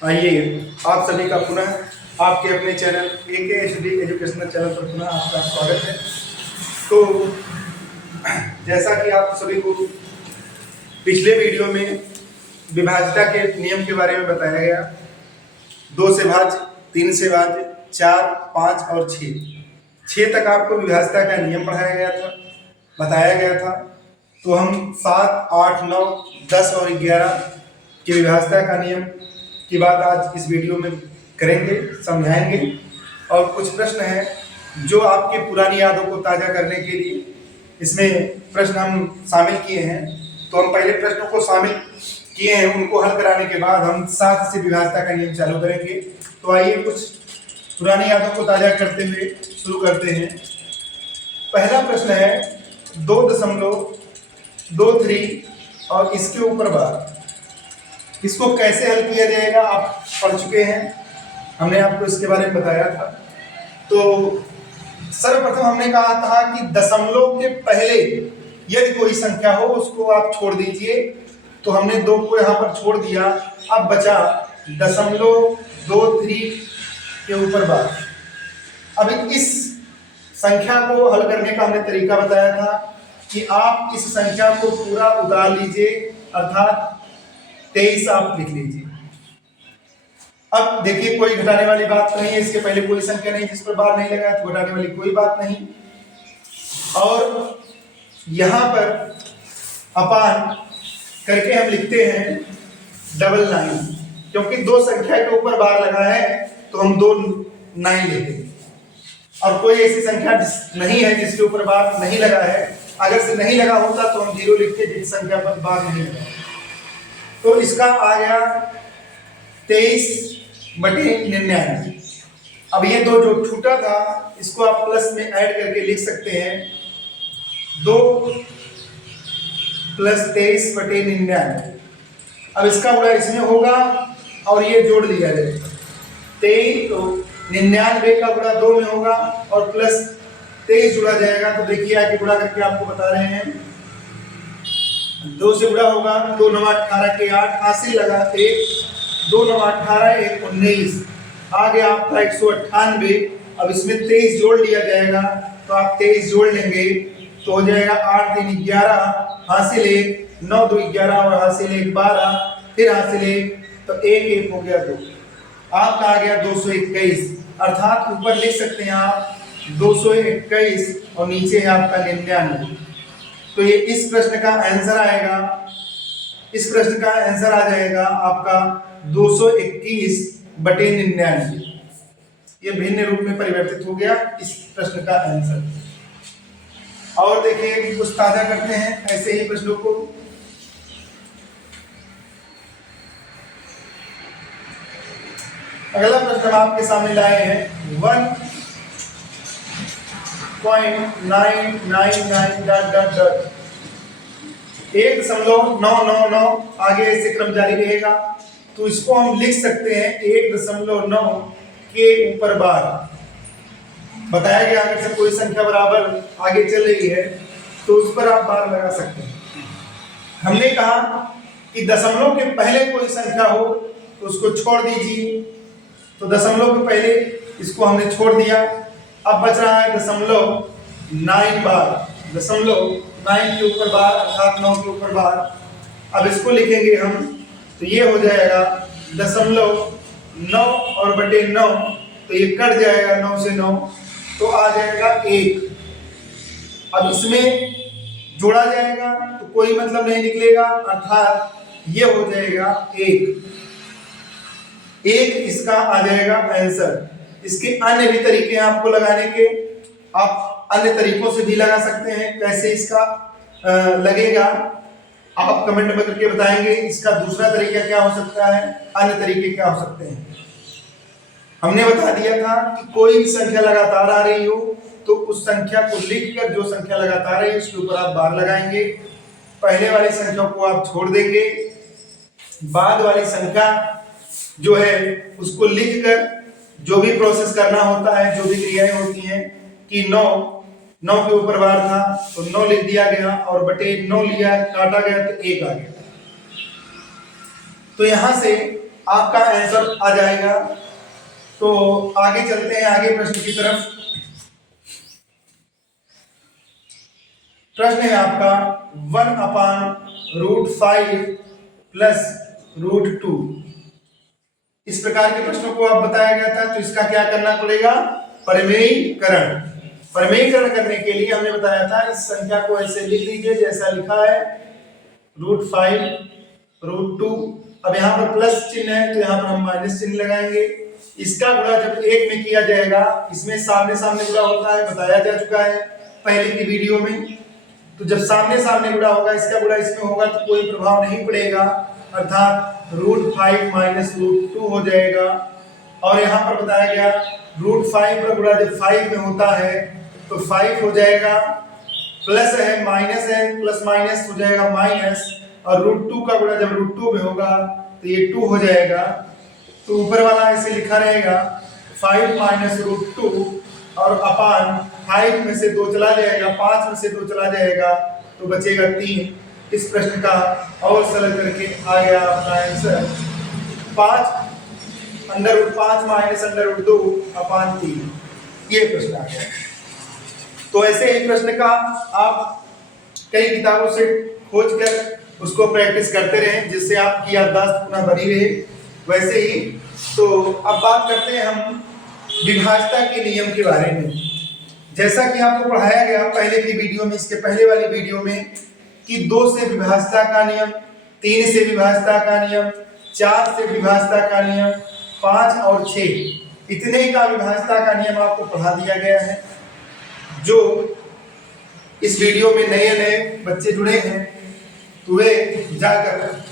आइए आप सभी का पुनः आपके अपने चैनल AKHD एजुकेशनल चैनल पर पुनः आपका स्वागत है। तो जैसा कि आप सभी को पिछले वीडियो में विभाज्यता के नियम के बारे में बताया गया, 2 से भाज्य, 3 से भाज्य, 4, 5 और 6 तक आपको विभाज्यता का नियम पढ़ाया गया था, बताया गया था। तो हम 7, 8, 9, 10 और 11 के विभाज्यता का नियम की बात आज इस वीडियो में करेंगे, समझाएंगे। और कुछ प्रश्न हैं जो आपके पुरानी यादों को ताज़ा करने के लिए इसमें प्रश्न हम शामिल किए हैं। तो हम पहले प्रश्नों को शामिल किए हैं, उनको हल कराने के बाद हम 7 से विभाज्यता का नियम चालू करेंगे। तो आइए कुछ पुरानी यादों को ताज़ा करते हुए शुरू करते हैं। पहला प्रश्न है 2.23 और इसके ऊपर बार, इसको कैसे हल किया जाएगा आप पढ़ चुके हैं, हमने आपको इसके बारे में बताया था। तो सर्वप्रथम हमने कहा था कि दशमलव के पहले यदि कोई संख्या हो उसको आप छोड़ दीजिए। तो हमने 2 को यहाँ पर छोड़ दिया, अब बचा 0.23 के ऊपर बार। अब इस संख्या को हल करने का हमने तरीका बताया था कि आप इस संख्या को पूरा उतार लीजिए, अर्थात 23 आप लिख लीजिए। अब देखिए कोई घटाने वाली बात नहीं है, इसके पहले कोई संख्या नहीं जिस पर बार नहीं लगा, तो घटाने वाली कोई बात नहीं। और यहां पर अपान करके हम लिखते हैं 99, क्योंकि 2 संख्या के ऊपर बार लगा है तो हम 29 लेंगे। और कोई ऐसी संख्या नहीं है जिसके ऊपर बार नहीं लगा है। अगर से नहीं लगा होता तो हम 0 लिखते जिस संख्या पर बार नहीं लगा। तो इसका आ गया 23/99। अब ये 2 जो छूटा था इसको आप प्लस में ऐड करके लिख सकते हैं, 2 + 23/99। अब इसका गुणा इसमें होगा और ये जोड़ लिया जाएगा। 23 तो 99 का गुणा 2 में होगा और प्लस 23 जुड़ा जाएगा। तो देखिए आगे गुणा करके आपको बता रहे हैं, 2 से गुणा होगा, 2 9 18 के 8 हासिल लगा 1, 2 9 18 1 19, आ गया आपका 198। अब इसमें 23 जोड़ लिया जाएगा, तो आप 23 जोड़ लेंगे तो हो जाएगा 8 3 11 हासिल 1, 9 2 11 और हासिल 1 12, फिर हासिल 1, तो 1 1 हो गया 2, आपका आ गया 221। अर्थात ऊपर लिख सकते हैं आप 221 और नीचे है आपका 99। तो ये इस प्रश्न का आंसर आएगा, इस प्रश्न का आंसर आ जाएगा आपका 221/99। ये भिन्न रूप में परिवर्तित हो गया इस प्रश्न का आंसर। और देखिए कुछ ताजा करते हैं ऐसे ही प्रश्नों को। अगला प्रश्न हम आपके सामने लाए हैं 1.999 1.999, आगे ऐसे क्रम जारी रहेगा। तो इसको हम लिख सकते हैं 1.9 के ऊपर बार। बताया गया अगर से कोई संख्या बराबर आगे चल रही है तो उस पर आप बार लगा सकते हैं। हमने कहा कि दशमलव के पहले कोई संख्या हो तो उसको छोड़ दीजिए। तो दशमलव के पहले इसको हमने छोड़ दिया, अब बच रहा है 0.9 बार, 0.9 के ऊपर बार अर्थात 9 के ऊपर बार। अब इसको लिखेंगे हम तो ये हो जाएगा 0.9 और बटे 9, तो ये कट जाएगा 9 से 9, तो आ जाएगा 1। अब इसमें जोड़ा जाएगा तो कोई मतलब नहीं निकलेगा, अर्थात ये हो जाएगा 1 इसका आ जाएगा आंसर। इसके अन्य भी तरीके हैं आपको लगाने के, आप अन्य तरीकों से भी लगा सकते हैं। कैसे इसका लगेगा आप कमेंट में करके बताएंगे। इसका दूसरा तरीका क्या हो सकता है, अन्य तरीके क्या हो सकते हैं। हमने बता दिया था कि कोई भी संख्या लगातार आ रही हो तो उस संख्या को लिखकर जो संख्या लगातार आ रही है उसके ऊपर आप बार लगाएंगे। पहले वाली संख्या को आप छोड़ देंगे, बाद वाली संख्या जो है उसको लिखकर जो भी प्रोसेस करना होता है, जो भी क्रियाएं होती हैं कि 9 के ऊपर बार था तो 9 लिख दिया गया और बटे 9 लिया, काटा गया तो 1 आ गया। तो यहां से आपका आंसर आ जाएगा। तो आगे चलते हैं आगे प्रश्न की तरफ। प्रश्न है आपका 1/√5 प्लस √2। इस प्रकार के प्रश्नों को आप बताया गया था, तो इसका क्या करना पड़ेगा? परिमेयीकरण। परिमेयीकरण करने के लिए हमने बताया था इस संख्या को ऐसे लिख लीजिए जैसा लिखा है √5 √2। अब यहाँ पर प्लस चिन्ह है तो यहाँ पर हम माइनस चिन्ह लगाएंगे। इसका गुणा जब एक में किया जाएगा, इसमें सामने सामने गुणा होता है, बताया जा चुका है पहले की वीडियो में। तो जब सामने सामने गुणा होगा, इसका गुणा इसमें होगा तो कोई प्रभाव नहीं पड़ेगा, अर्थात √5 माइनस √2 हो जाएगा। और यहाँ पर बताया गया √5 का गुणा जब 5 में होता है तो 5 हो जाएगा, प्लस है माइनस है, प्लस माइनस हो जाएगा माइनस, और √2 का गुणा जब √2 में होगा तो ये 2 हो जाएगा। तो ऊपर वाला ऐसे लिखा रहेगा 5 माइनस √2 और अपान 5 में से 2 चला जाएगा, 5 में से 2 चला जाएगा तो बचेगा 3। इस प्रश्न का और सरल करके आ गया अपना आंसर 5 माइनस √2 अपान 3। ये प्रश्न आ गया। तो ऐसे ही प्रश्न का आप कई किताबों से खोज कर उसको प्रैक्टिस करते रहें, जिससे आपकी याददाश्त पुनः बनी रहे। वैसे ही तो अब बात करते हैं हम विभाज्यता के नियम के बारे में। जैसा कि आपको पढ़ाया गया पहले की वीडियो में, इसके पहले वाली वीडियो में, कि 2 से विभाज्यता का नियम, 3 से विभाज्यता का नियम, 4 से विभाज्यता का नियम, 5 और 6 इतने का विभाज्यता का नियम आपको पढ़ा दिया गया है। जो इस वीडियो में नए नए बच्चे जुड़े हैं तो वे जाकर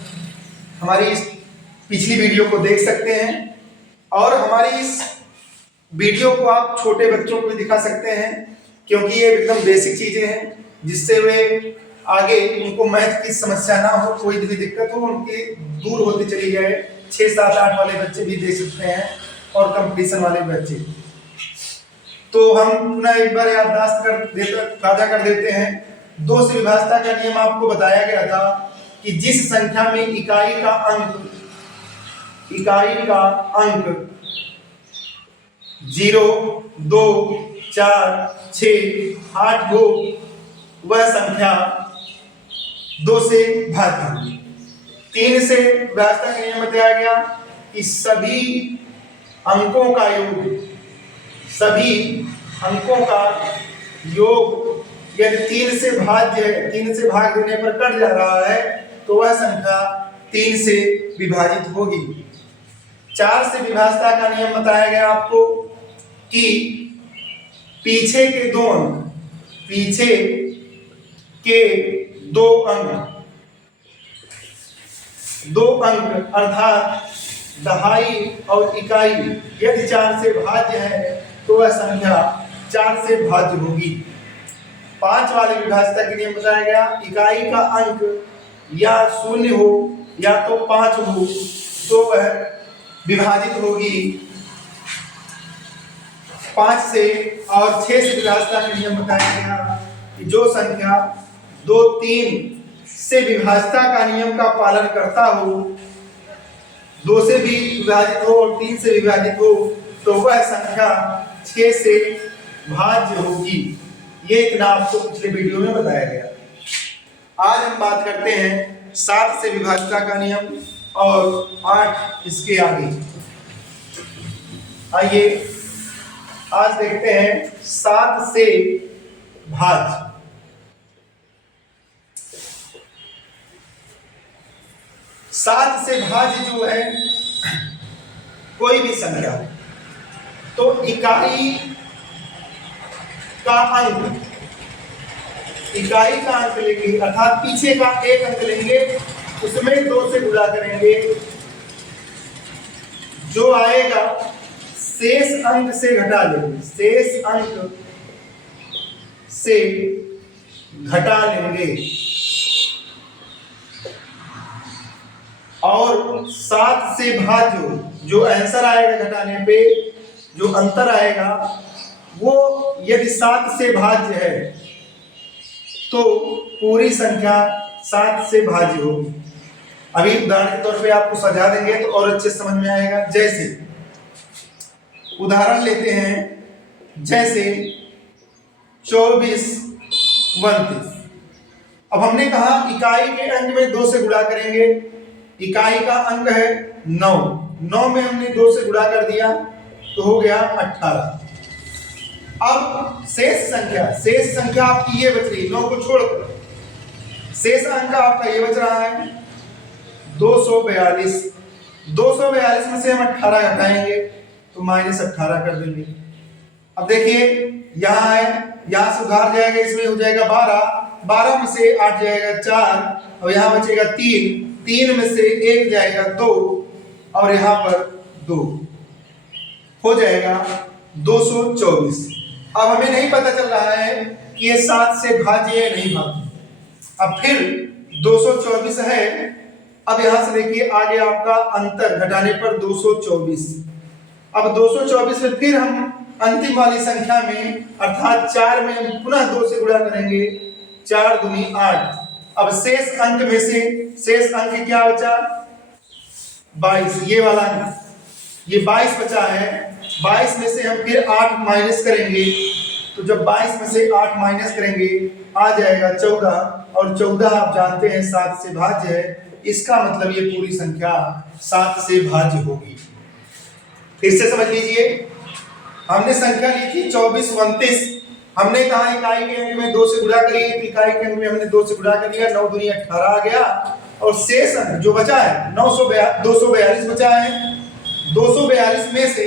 हमारी इस पिछली वीडियो को देख सकते हैं, और हमारी इस वीडियो को आप छोटे बच्चों को भी दिखा सकते हैं, क्योंकि ये एकदम बेसिक चीजें हैं जिससे वे आगे उनको मैथ की समस्या ना हो, कोई भी दिक्कत हो उनके दूर होती चली जाए। 6, 7, 8 वाले बच्चे भी देख सकते हैं और कंपटीशन वाले बच्चे। तो हम पुनः एक बार याददाश्त ताजा कर देते हैं। 2 से विभाज्यता का नियम आपको बताया गया था कि जिस संख्या में इकाई का अंक 0, 2, 4, 6, 8 हो, वह संख्या 2 से भाज्य होगी। 3 से विभाज्यता का नियम बताया गया कि सभी अंकों का योग यदि 3 से भाज्य है, 3 से भाग देने पर कट जा रहा है तो वह संख्या 3 से विभाजित होगी। 4 से विभाज्यता का नियम बताया गया आपको कि पीछे के दो अंक अर्थात दहाई और इकाई यदि 4 से भाज्य है तो वह संख्या 4 से भाज्य होगी। 5 वाले विभाज्यता के नियम बताया गया, इकाई का अंक या 0 हो या तो 5 हो तो वह विभाजित होगी 5 से। और 6 से विभाज्यता का नियम बताया गया कि जो संख्या 2, 3 से विभाज्यता का नियम का पालन करता हो, 2 से भी विभाजित हो और 3 से विभाजित हो, तो वह संख्या 6 से भाज्य होगी। ये इतना आपको पिछले वीडियो में बताया गया। आज हम बात करते हैं 7 से विभाज्यता का नियम और 8 इसके आगे। आइए आज देखते हैं 7 से भाज्य। 7 से भाज्य जो है कोई भी संख्या हो तो इकाई का अंक लेंगे, अर्थात पीछे का एक अंक लेंगे, उसमें 2 से गुणा करेंगे, जो आएगा शेष अंक से घटा लेंगे, और 7 से भाज्य जो आंसर आएगा घटाने पे, जो अंतर आएगा वो यदि 7 से भाज्य है तो पूरी संख्या 7 से भाज्य होगी। अभी उदाहरण के तौर पे आपको सजा देंगे तो और अच्छे समझ में आएगा। जैसे उदाहरण लेते हैं, जैसे 24 29। अब हमने कहा इकाई के अंक में 2 से गुणा करेंगे। इकाई का अंक है 9, 9 में हमने 2 से गुणा कर दिया तो हो गया 18। अब शेष संख्या आपकी ये बच रही, 9 को छोड़कर शेष अंक आपका ये बच रहा है 242। 242 में से हम 18 घटाएंगे तो -18 कर देंगे। अब देखिए यहाँ है, यहाँ सुधार जाएगा, इसमें हो जाएगा 12, 12 में से 8 जाएगा 4 और यहाँ बचेगा 3, 3 में से 1 जाएगा 2 और यहाँ पर 2 हो जाएगा 224। अब हमें नहीं पता चल रहा है कि ये 7 से भाज्य है नहीं भाज्य। अब फिर 224 है। अब यहां से देखिए आगे आपका अंतर घटाने पर 224। अब 224 में फिर हम अंतिम वाली संख्या में अर्थात 4 में हम पुनः 2 से गुणा करेंगे, 4 दूनी 8। अब शेष अंक में से शेष अंक क्या बचा 22, ये वाला अंक, ये 22 बचा है। 22 में से हम फिर 8 माइनस करेंगे तो जब 22 में से 8 माइनस करेंगे आ जाएगा 14 और 14 आप जानते हैं 7 से भाज्य है। इसका मतलब ये पूरी संख्या 7 से भाज्य होगी। फिर से समझ लीजिए, हमने संख्या ली थी 24 29। हमने कहा इकाई के अंक में 2 से गुणा करिए तो इकाई के अंक में हमने 2 से गुणा कर दिया, 9 दूनी 18 आ गया और शेष अंक जो बचा है 242 बचा है। 242 में से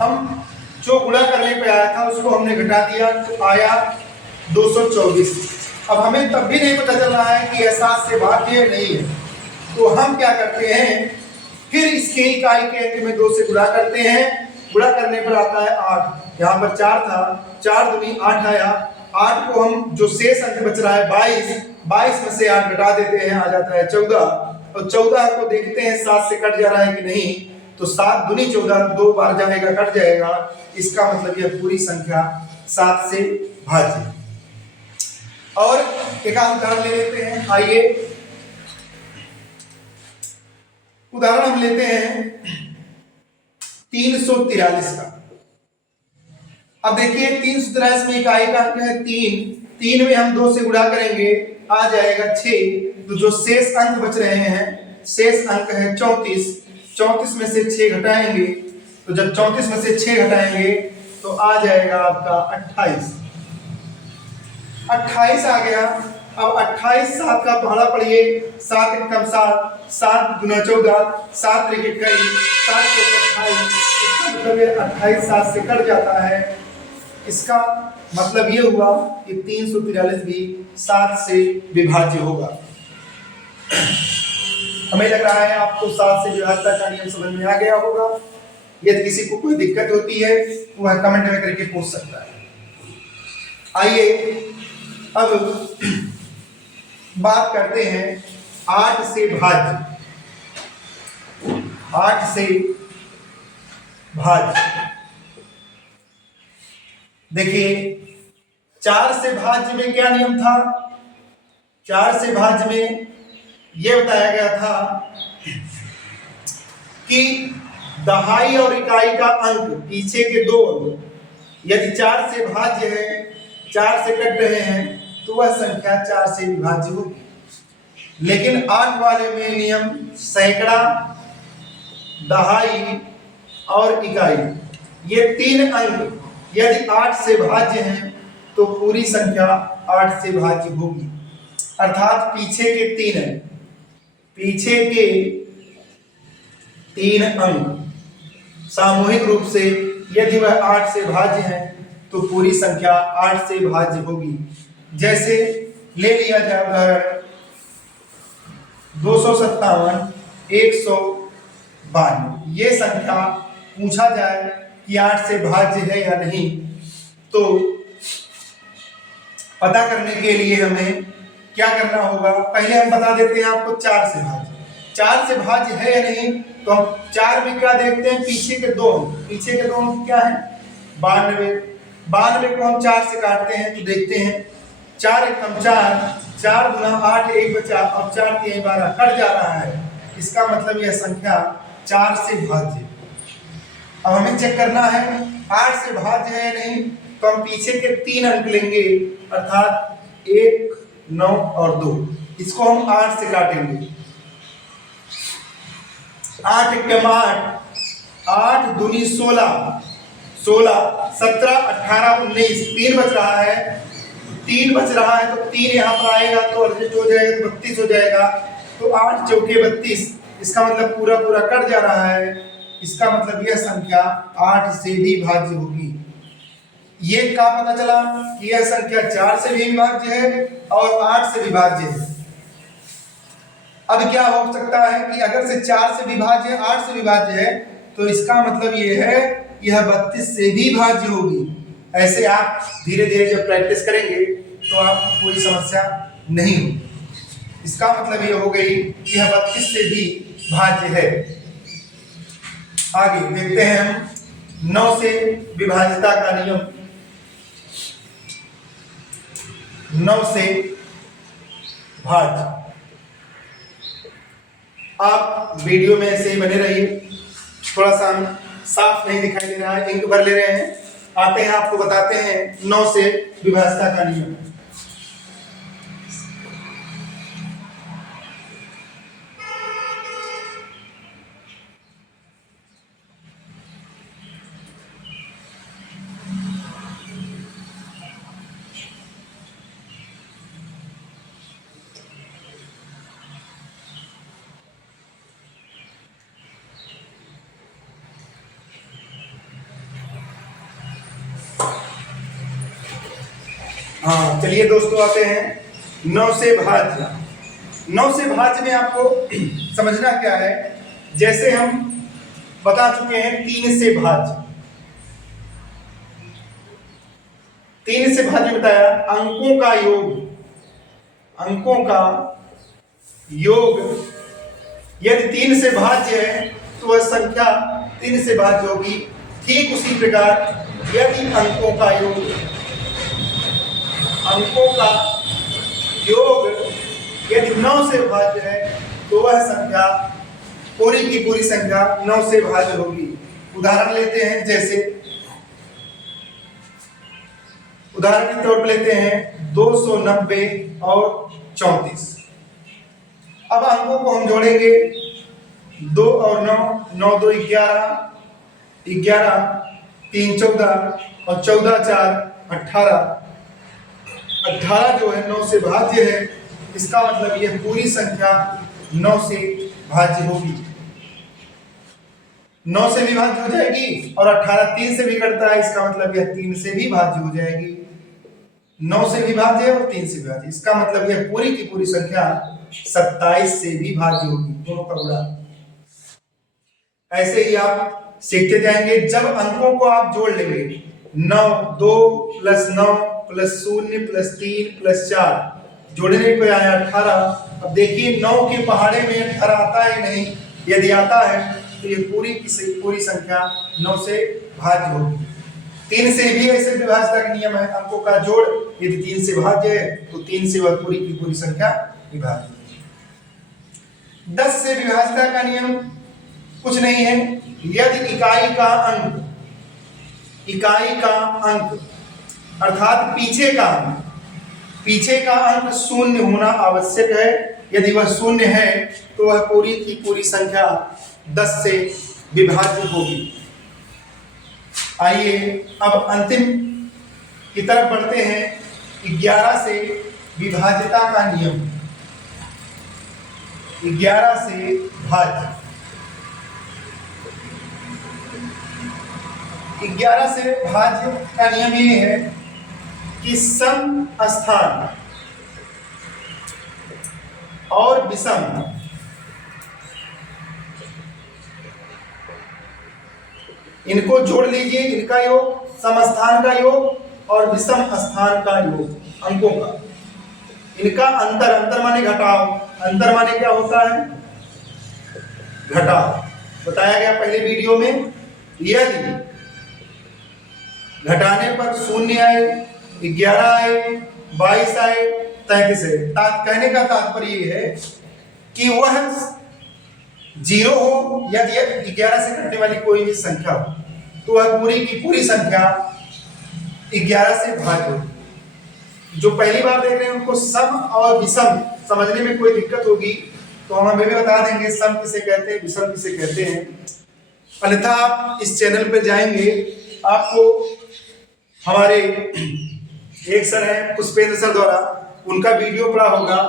हम जो गुणा करने पे आया था उसको हमने घटा दिया तो आया 224। अब हमें तब भी नहीं पता चल रहा है कि यह 7 से भाज्य नहीं है, तो हम क्या करते हैं, फिर इसके इकाई के अंक में 2 से गुणा करते हैं। गुणा करने पर आता है 8, यहाँ पर 4 था, 4 दूनी 8 आया। 8 को हम जो शेष अंक बच रहा है 22 में से 8 घटा देते हैं, आ जाता है 14 और 14 को देखते हैं 7 से कट जा रहा है कि नहीं, तो 7 दूनी 14, 2 बार जाएगा कट जाएगा। इसका मतलब यह पूरी संख्या 7 से भाज्य। और एक उदाहरण ले लेते हैं, आइए उदाहरण हम लेते हैं 343 का। अब देखिए 343 में इकाई का अंक है 3 में हम 2 से गुणा करेंगे आ जाएगा 6। तो जो शेष अंक बच रहे हैं, शेष अंक है 34 में से 6 घटाएंगे तो जब 34 में से 6 घटाएंगे तो आ जाएगा आपका 28 आ गया। अब 28 7 का पहाड़ा पढ़िए, 7 एकम 7, 7 गुना 14, 7 त्रिक 21, 7 चौक 28। इसका मतलब ये 28 7 से कट जाता है। इसका मतलब ये हुआ कि 343 भी 7 से विभाज्य होगा। हमें लग रहा है आपको 7 से विभाज्यता का नियम समझ में आ गया होगा। यदि किसी को कोई दिक्कत होती है तो वह कमेंट में करके पूछ सकता है। आइए अब बात करते हैं 8 से भाज्य। 8 से भाज्य देखिए, 4 से भाज्य में क्या नियम था? 4 से भाज्य में यह बताया गया था कि दहाई और इकाई का अंक पीछे के 2 अंक यदि 4 से भाज्य है, 4 से कट रहे हैं तो वह संख्या 4 से विभाज्य होगी। लेकिन 8 वाले में नियम सैकड़ा, दहाई और इकाई, ये 3 अंक यदि 8 से भाज्य हैं तो पूरी संख्या 8 से भाज्य होगी। अर्थात पीछे के 3 अंक, पीछे के 3 अंक सामूहिक रूप से यदि वह 8 से भाज्य हैं तो पूरी संख्या 8 से भाज्य होगी। जैसे ले लिया जाए उदाहरण 257, 152, ये संख्या पूछा जाए कि 8 से भाज्य है या नहीं, तो पता करने के लिए हमें क्या करना होगा, पहले हम बता देते हैं आपको 4 से भाज्य। 4 से भाज्य है या नहीं तो हम 4 में क्या देखते हैं, पीछे के 2 अंक, पीछे के 2 अंक क्या है 92। 92 को हम 4 से काटते हैं तो देखते हैं 4 एकम 4, 4 गुना 8 1 बचा, अब 4 3 12 कट जा रहा है, इसका मतलब यह संख्या 4 से भाज्य है। अब हमें चेक करना है 8 से भाज्य है या नहीं, तो हम पीछे के 3 अंक लेंगे, अर्थात 1 9 और 2, इसको हम 8 से काटेंगे। 8 1 8, 8 दूनी 16, 16 17 18 19, 3 बच रहा है, 3 बच रहा है, तो 3 यहाँ पर आएगा तो एडजस्ट हो जाएगा, 32 हो जाएगा। तो 8 चौके 32, इसका मतलब पूरा पूरा कट जा रहा है, इसका मतलब यह संख्या 8 से भी भाज्य होगी। ये क्या पता चला कि यह संख्या 4 से भी विभाज्य है और 8 से विभाज्य है। अब क्या हो सकता है कि अगर से 4 से विभाज्य है, 8 से विभाज्य है, तो इसका मतलब ये है यह 32 से भी भाज्य होगी। ऐसे आप धीरे धीरे जब प्रैक्टिस करेंगे तो आपको कोई समस्या नहीं होगी। इसका मतलब ये हो गई कि यह 32 से भी भाज्य है। आगे देखते हैं हम 9 से विभाज्यता का नियम। 9 से भाज्य। आप वीडियो में ऐसे ही बने रहिए, थोड़ा सा साफ नहीं दिखाई दे रहा है, इंक भर ले रहे हैं, आते हैं आपको बताते हैं 9 से विभाज्यता का नियम। हाँ चलिए दोस्तों, आते हैं 9 से भाज्य। 9 से भाज्य में आपको समझना क्या है, जैसे हम बता चुके हैं 3 से भाज्य। 3 से भाज्य बताया अंकों का योग, अंकों का योग यदि 3 से भाज्य है तो वह संख्या 3 से भाज्य होगी। ठीक उसी प्रकार यदि अंकों का योग, अंकों का योग यदि 9 से भाज्य है तो वह संख्या पूरी की पूरी संख्या 9 से भाज्य होगी। उदाहरण लेते हैं, जैसे उदाहरण के तौर पर लेते हैं 290 और 34। अब अंकों को हम जोड़ेंगे, 2 और 9, 9 2 11, 11 3 14 और 14 4 18। 18 जो है 9 से भाज्य है, इसका मतलब यह पूरी संख्या 9 से भाज्य होगी। 9 से भी भाज्य हो जाएगी और 18 3 से भी कटता है, इसका मतलब यह 3 से भी भाज्य हो जाएगी। 9 से भी भाज्य और 3 से भी भाज्य, इसका मतलब यह पूरी की पूरी संख्या 27 से भी भाज्य होगी, दोनों का गुणा। ऐसे ही आप सीखते जाएंगे। जब अंकों को आप जोड़ लेंगे, 9 2 + 9 + 0 + 3 + 4, जोड़ने पे आया 18। अब देखिए 9 के पहाड़े में 18 आता है नहीं, यदि आता है तो ये पूरी की पूरी संख्या 9 से भाज्य होगी। 3 से भी ऐसे विभाज्यता का नियम है, अंकों का जोड़ यदि 3 से भाज्य है तो 3 से वह पूरी की पूरी संख्या विभाज्य होगी। 10 से विभाज्यता का नियम कुछ नहीं है, यदि इकाई का अंक, इकाई का अंक अर्थात पीछे का अंक, पीछे का अंक 0 होना आवश्यक है। यदि वह 0 है तो वह पूरी की पूरी संख्या 10 से विभाज्य होगी। आइए अब अंतिम की तरफ बढ़ते हैं। 11 से विभाज्यता का नियम। 11 से भाज्य। 11 से भाज्य का नियम ये है कि सम स्थान और विषम इनको जोड़ लीजिए, इनका योग, समस्थान का योग और विषम स्थान का योग अंकों का, इनका अंतर, अंतर माने घटाव, अंतर माने क्या होता है, घटाव, बताया गया पहले वीडियो में। यदि घटाने पर 0 आए, 11 आए, 22 आए 33 है। कहने का तात्पर्य ये है कि वह 0 हो या 11 से कटने वाली कोई भी संख्या हो तो वह पूरी की पूरी संख्या 11 से भाज्य होगी। जो पहली बार देख रहे हैं उनको सम और विषम समझने में कोई दिक्कत होगी तो हम अभी भी बता देंगे सम किसे कहते हैं, विषम किसे कहते हैं। अन्यथा आप इस चैनल पर जाएंगे, आपको हमारे एक सर हैं पुष्पेंद्र सर द्वारा, उनका वीडियो पड़ा होगा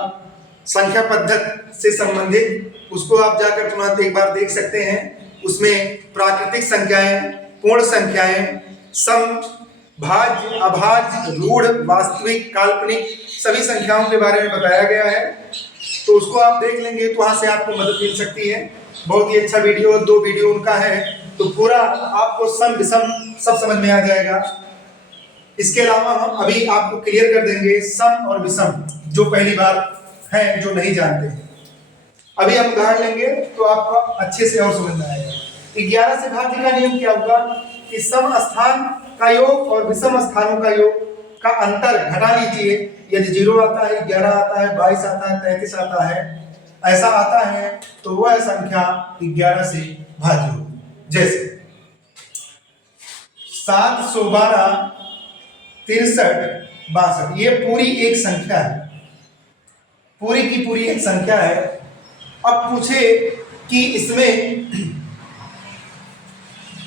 संख्या पद्धति से संबंधित, उसको आप जाकर तुरंत एक बार देख सकते हैं। उसमें प्राकृतिक संख्याएं, पूर्ण संख्याएं, सम, भाज्य, अभाज्य, रूढ़, वास्तविक, काल्पनिक सभी संख्याओं के बारे में बताया गया है। तो उसको आप देख लेंगे तो वहां से आपको मदद मिल सकती है। बहुत ही अच्छा वीडियो, 2 वीडियो उनका है, तो पूरा आपको सम विषम सब समझ में आ जाएगा। इसके अलावा हम अभी आपको क्लियर कर देंगे सम और विषम, जो पहली बार है जो नहीं जानते हैं। अभी हम उदाहरण लेंगे तो आपको अच्छे से और समझ में आएगा। 11 से भाज्य का नियम क्या होगा कि सम स्थान का योग और विषम स्थानों का योग का अंतर घटा लीजिए। यदि 0 आता है, 11 आता है, 22 आता है, 33 आता है, ऐसा आता है तो वह संख्या 11 से भाज्य होगी। जैसे 712, 63, 62, ये पूरी एक संख्या है, पूरी की पूरी एक संख्या है। अब पूछे कि इसमें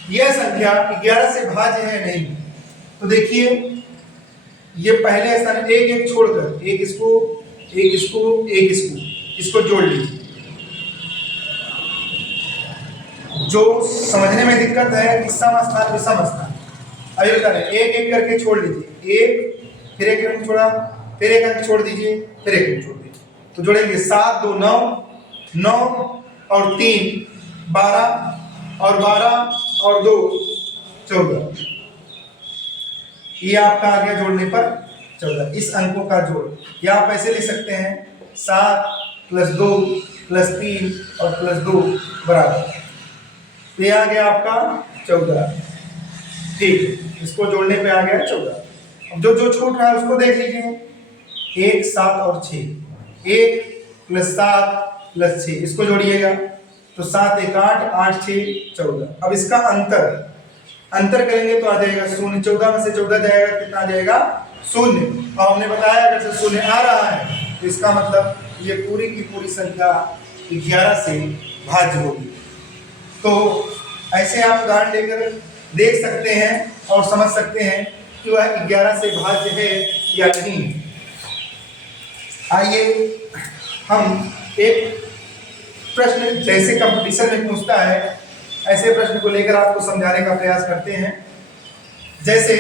यह संख्या 11 से भाज्य है नहीं, तो देखिए ये पहले स्थान एक एक छोड़कर एक इसको एक इसको एक इसको जोड़ लीजिए। जो समझने में दिक्कत है कि सम स्थान विषम स्थान, अभी बता रहे एक एक करके छोड़ लीजिए, एक फिर एक अंक छोड़ा, फिर एक अंक छोड़ दीजिए, फिर एक अंक छोड़ दीजिए, तो जोड़ेंगे 7 2 9, 9 और 3 12 और 12 और 2 14। ये आपका आ गया जोड़ने पर 14। इस अंकों का जोड़ या आप ऐसे लिख सकते हैं 7 + 2 + 3 और +2 बराबर, तो ये आ गया आपका 14। ठीक, इसको जोड़ने पे आ गया 14। अब जो छूट रहा है उसको देख लीजिए, 1 7 और 6, 1 + 7 + 6, इसको जोड़िएगा तो 7 1 8, 8 6 14। अब इसका अंतर करेंगे तो आ जाएगा 0। 14 में से 14 जाएगा, कितना आ जाएगा 0। और हमने बताया अगर 0 आ रहा है तो इसका मतलब ये पूरी की पूरी संख्या 11 से भाज्य होगी। तो ऐसे आप उदाहरण लेकर देख सकते हैं और समझ सकते हैं कि वह 11 से भाज्य है या नहीं। आइए हम एक प्रश्न जैसे कंपटीशन में पूछता है ऐसे प्रश्न को लेकर आपको समझाने का प्रयास करते हैं। जैसे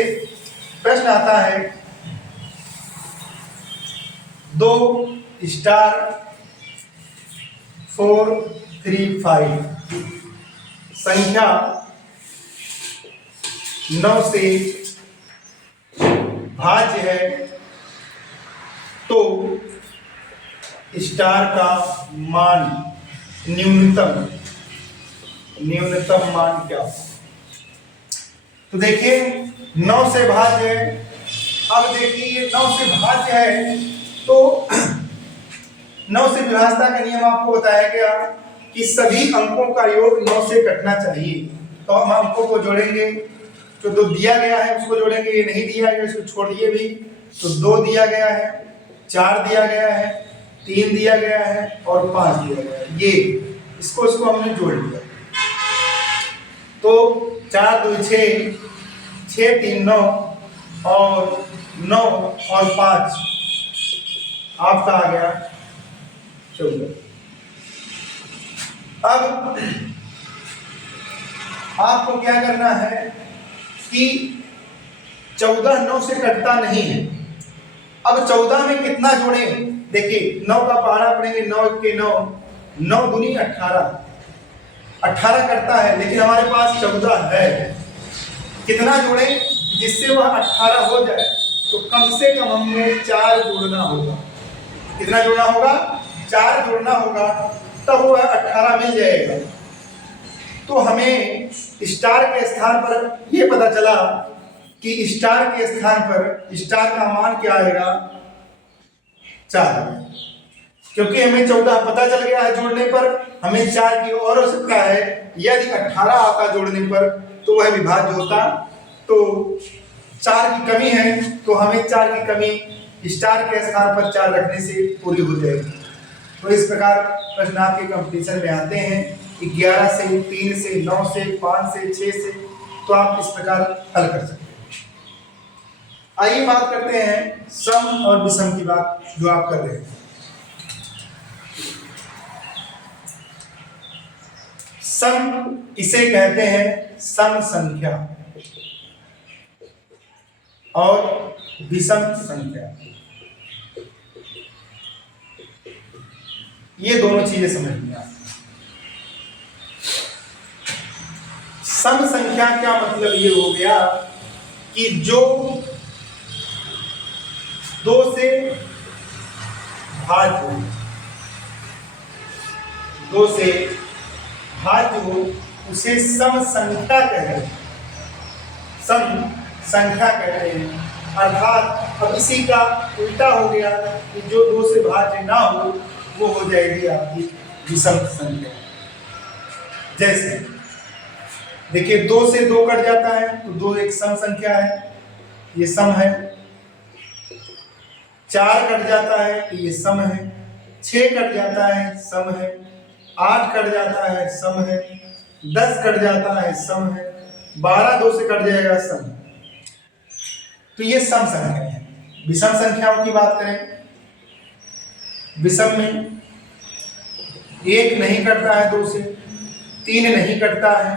प्रश्न आता है 2 स्टार 4 3 5 संख्या 9 से भाज्य है, तो स्टार का मान न्यूनतम मान क्या हो? तो देखिए 9 से भाज्य है। अब देखिए ये 9 से भाज्य है तो 9 से विभाज्यता का नियम आपको बताया गया कि सभी अंकों का योग 9 से कटना चाहिए। तो हम अंकों को जोड़ेंगे, जो 2 दिया गया है उसको जोड़ेंगे, ये नहीं दिया गया इसको छोड़िए भी, तो 2 दिया गया है, 4 दिया गया है, 3 दिया गया है और 5 दिया गया है। ये इसको हमने जोड़ लिया, तो 4 2 6, 6 3 9 और 9 और 5 आपका आ गया 14। अब आपको क्या करना है कि 14 9 से कटता नहीं है। अब 14 में कितना जोड़े? देखिए 9 का पहाड़ा पड़ेंगे, 9 के 9, 9 दूनी 18, 18 करता है, लेकिन हमारे पास 14 है। कितना जोड़े जिससे वह 18 हो जाए? तो कम से कम हमें 4 जोड़ना होगा। कितना जोड़ना होगा? 4 जोड़ना होगा, तब वह 18 मिल जाएगा। तो हमें स्टार के स्थान पर यह पता चला कि स्टार के स्थान पर स्टार का मान क्या आएगा? 4, क्योंकि हमें 14 पता चल गया है जोड़ने पर, हमें 4 की और आवश्यकता है। यदि 18 आता जोड़ने पर तो वह विभाज्य होता, तो 4 की कमी है, तो हमें 4 की कमी स्टार के स्थान पर 4 रखने से पूरी हो जाएगी। तो इस प्रकार प्रश्न आपके कंपटीशन में आते हैं 11 से, 3 से, 9 से, 5 से, 6 से, तो आप इस प्रकार हल कर सकते हैं। आइए बात करते हैं सम और विषम की बात जो आप कर रहे हैं। सम इसे कहते हैं सम संख्या और विषम संख्या, ये दोनों चीजें समझनी है। सम संख्या क्या मतलब ये हो गया कि जो 2 से भाज्य हो, 2 से भाज्य हो, उसे सम संख्या कहते हैं, सम संख्या कहते हैं। अर्थात अब इसी का उल्टा हो गया कि जो 2 से भाज्य ना हो वो हो जाएगी आपकी विषम संख्या। जैसे देखिए 2 से 2 कट जाता है तो 2 एक सम संख्या है, ये सम है। 4 कट जाता है तो ये सम है। 6 कट जाता है सम है। 8 कट जाता है सम है। 10 कट जाता है सम है। 12 2 से कट जाएगा सम। तो ये सम संख्या है। विषम संख्याओं की बात करें, विषम में 1 नहीं कटता है 2 से, 3 नहीं कटता है,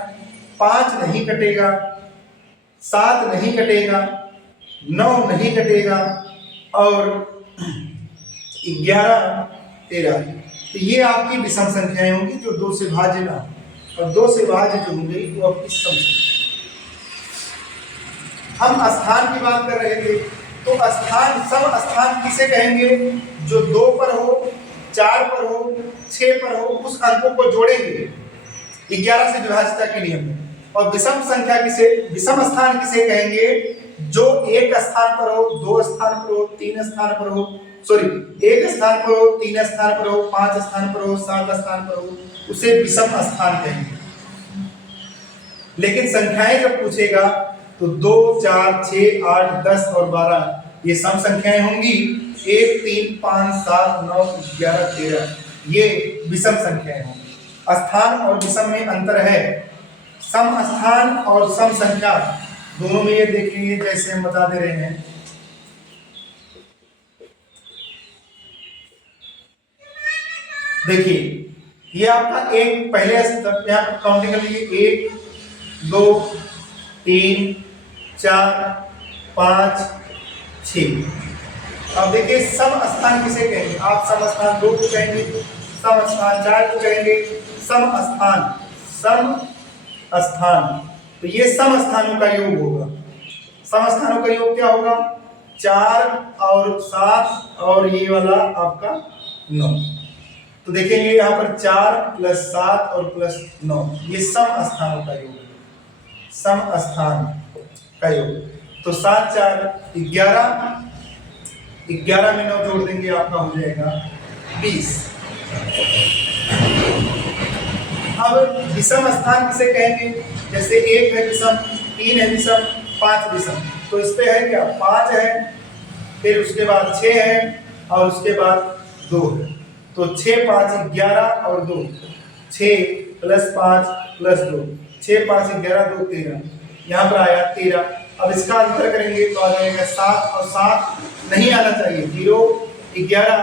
5 नहीं कटेगा, 7 नहीं कटेगा, 9 नहीं कटेगा और 11 13। तो ये आपकी विषम संख्याएं होंगी जो 2 से भाज्य ना हो, और 2 से भाज्य जो होंगी वो आपकी सम संख्या। हम स्थान की बात कर रहे थे, तो स्थान, सम स्थान किसे कहेंगे? जो 2 पर हो, 4 पर हो, 6 पर हो, उस अंकों को जोड़ेंगे 11 से विभाज्यता के नियम में। और विषम संख्या किसे, विषम स्थान किसे कहेंगे? जो 1 स्थान पर हो, 2 स्थान पर हो, 3 स्थान पर हो, सॉरी 1 स्थान पर हो, 3 स्थान पर हो, 5 स्थान पर हो, 7 स्थान पर हो, उसे विषम स्थान कहेंगे। लेकिन संख्याएं जब पूछेगा तो 2 4 6 8 10 और 12 ये सम संख्याएं होंगी। 1 3 5 7 9 11 13 ये विषम संख्याएं होंगी। स्थान और विषम में अंतर है। सम स्थान और सम संख्या दोनों में ये देखेंगे, जैसे हम बता दे रहे हैं। देखिए ये आपका एक पहले स्टेप यहाँ पर काउंटिंग कर लीजिए। 1 2 3 4 5 6। अब देखिए सम स्थान किसे कहेंगे? आप सम स्थान 2 को कहेंगे, सम स्थान 4 को कहेंगे, सम स्थान, सम स्थान। तो ये सम स्थानों का योग होगा। सम स्थानों का योग क्या होगा? 4 और 7 और ये वाला आपका 9। तो देखेंगे यहाँ पर 4 + 7 और +9 ये सम स्थानों का योग है, सम स्थान का योग। तो 7 4 11, 11 में 9 जोड़ देंगे आपका हो जाएगा 20। अब विषम स्थान किसे कहेंगे? जैसे 1 है विषम, 3 है विषम, 5 विषम। तो इस पे है क्या? 5 है, फिर उसके बाद 6 है और उसके बाद 2 है। तो 6 5 11 और 2, 6 + 5 + 2, 6 5 11 2 13, यहाँ पर आया 13। अब इसका अंतर करेंगे तो आ जाएगा 7 और 7 नहीं आना चाहिए, 0 11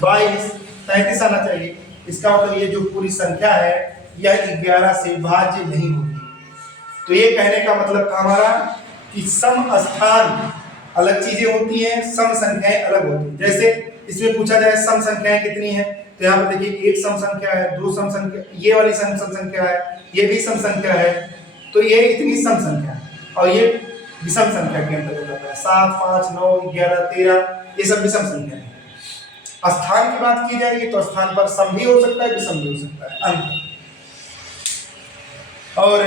22 33 आना चाहिए। इसका मतलब ये जो पूरी संख्या है यह 11 से भाज्य नहीं होगी। तो ये कहने का मतलब था हमारा कि सम स्थान अलग चीजें होती हैं, सम संख्याएं अलग होती हैं। जैसे इसमें पूछा जाए सम संख्याएं कितनी हैं, तो यहाँ पर देखिए 1 सम संख्या है, 2 सम संख्या, ये वाली सम संख्या है, ये भी सम संख्या है। तो ये इतनी सम संख्या है और ये विषम संख्या के अंतर्गत आता है। 7 5 9 11 13 ये सब विषम संख्या है। स्थान की बात की जाएगी तो स्थान पर सम भी हो सकता है, विषम भी हो सकता है, अंक। और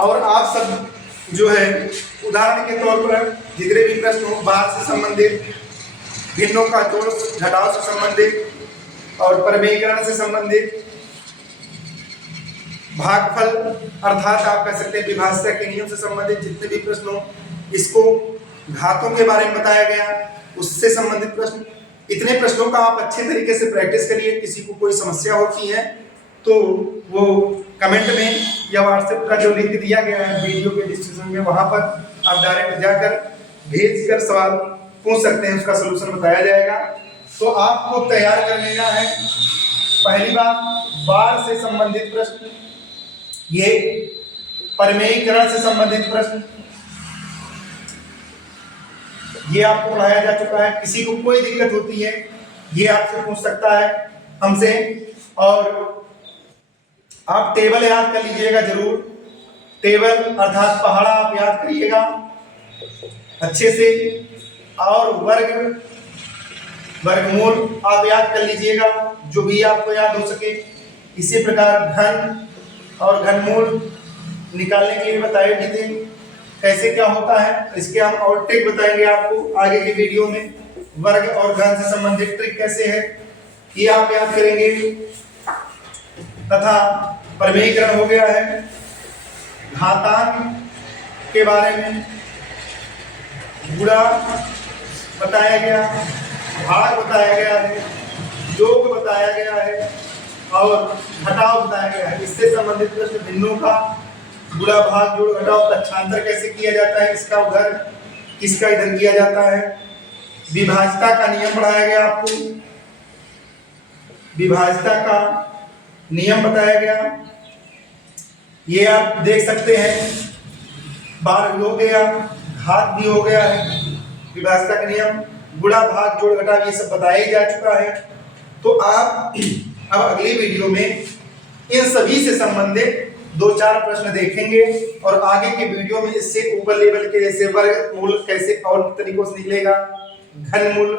और आप सब जो है उदाहरण के तौर पर जितने भी प्रश्न हो बाहर से संबंधित, भिन्नों का जोड़ घटाव से संबंधित और परमेयीकरण से संबंधित, भागफल अर्थात आप कह सकते हैं विभाज्यता के नियम से संबंधित जितने भी प्रश्न हो, इसको घातों के बारे में बताया गया उससे संबंधित प्रश्न, इतने प्रश्नों का आप अच्छे तरीके से प्रैक्टिस करिए। किसी को कोई समस्या होती है तो वो कमेंट में या व्हाट्सएप का जो लिंक दिया गया है वीडियो के डिस्क्रिप्शन में, वहां पर आप डायरेक्ट जाकर भेजकर सवाल पूछ सकते हैं, उसका सलूशन बताया जाएगा। तो आपको तैयार कर लेना है। पहली बात, बार से संबंधित प्रश्न, ये परमेयीकरण से संबंधित प्रश्न, ये आपको पढ़ाया जा चुका है। किसी को कोई दिक्कत होती है ये आपसे पूछ सकता है हमसे। और आप टेबल याद कर लीजिएगा जरूर, टेबल अर्थात पहाड़ा आप याद करिएगा अच्छे से, और वर्गमूल आप याद कर लीजिएगा जो भी आपको याद हो सके। इसी प्रकार घन और घनमूल निकालने के लिए बताए भी थे कैसे क्या होता है, इसके हम और ट्रिक बताएंगे आपको आगे की वीडियो में। वर्ग और घन से संबंधित ट्रिक कैसे है ये आप याद करेंगे। तथा परमेयीकरण हो गया है, घातांक के बारे में गुणा बताया गया, भाग बताया गया है, योग बताया गया है और घटाव बताया गया है। इससे संबंधित प्रश्न भिन्नों का गुणा भाग जोड़ घटाव, लक्षांतर कैसे किया जाता है, इसका उधर किसका इधर किया जाता है, विभाज्यता का नियम पढ़ाया गया आपको, विभाज्यता का नियम बताया गया। ये आप देख सकते हैं, बार हो गया, घात भी हो गया है, विभाज्यता का नियम, गुणा भाग जोड़ घटाव ये सब बताया जा चुका है। तो आप अब अगली वीडियो में इन सभी से संबंधित 2-4 प्रश्न देखेंगे और आगे के वीडियो में इससे ऊपर लेवल के जैसे वर्गमूल कैसे और तरीकों से निकलेगा, घनमूल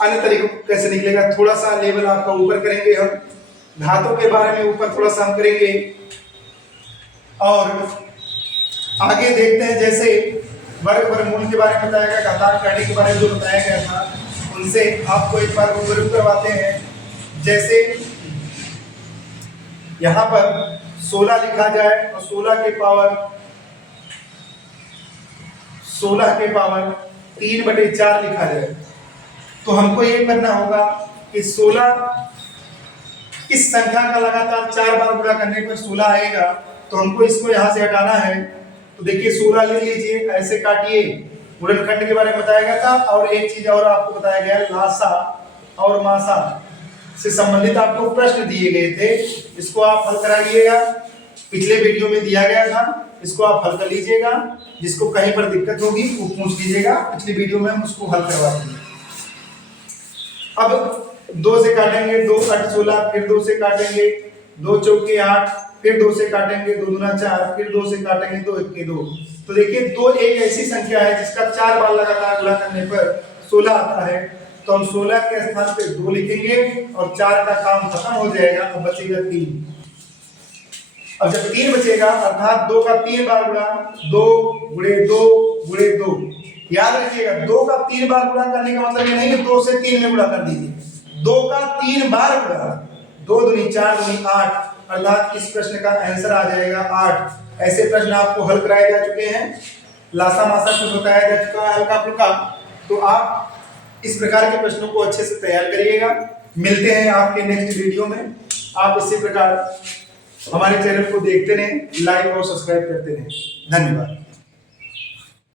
अन्य तरीकों कैसे निकलेगा, थोड़ा सा लेवल आपका ऊपर करेंगे हम, घातों के बारे में ऊपर थोड़ा सा हम करेंगे। और आगे देखते हैं जैसे वर्गमूल के बारे में बताया गया, घातांक करने के बारे में जो बताया गया था उनसे आपको एक बार रूबरू करवाते हैं। जैसे यहाँ पर 16 लिखा जाए और 16 के पावर 3/4 लिखा जाए, तो हमको ये करना होगा कि 16 इस संख्या का लगातार 4 बार गुणा करने पर 16 आएगा, तो हमको इसको यहाँ से हटाना है। तो देखिए 16 ले लीजिए, ऐसे काटिए। गुणनखंड के बारे में बताया गया था और एक चीज और आपको बताया गया, लासा और मासा से संबंधित आपको प्रश्न दिए गए थे, इसको आप हल कराइएगा। पिछले वीडियो में दिया गया था, इसको आप हल कर लीजिएगा। जिसको कहीं पर दिक्कत होगी वो पूछ लीजिएगा, पिछली वीडियो में हम उसको हल करवा देंगे। अब 2 से काटेंगे, 2 8 16, फिर 2 से काटेंगे, 2 चौके 8, फिर 2 से काटेंगे, 2 दूना 4, फिर 2 से काटेंगे, 2 1 2। तो देखिए 2 एक ऐसी संख्या है जिसका 4 बार लगातार गुणा करने पर 16 आता है। तो हम 16 के स्थान पे 2 लिखेंगे और 4 का काम खत्म हो जाएगा, अब बचेगा 3। अब जब 3 बचेगा अर्थात 2 का 3 बार गुणा, 2 गुणे 2 गुणे 2। याद रखिएगा 2 का 3 बार गुणा करने का मतलब ये नहीं कि 2 से 3 में गुणा कर दीजिए, 2 का 3 बार गुणा, 2 दूनी 4 दूनी 8, अर्थात इस प्रश्न का आंसर आ जाएगा 8। ऐसे प्रश्न आपको हल कराए जा चुके हैं, लासा मासा कुछ बताया जा चुका है हल्का फुल्का। तो आप इस प्रकार के प्रश्नों को अच्छे से तैयार करिएगा। मिलते हैं आपके नेक्स्ट वीडियो में। आप इसी प्रकार हमारे चैनल को देखते रहें, लाइक और सब्सक्राइब करते रहें। धन्यवाद।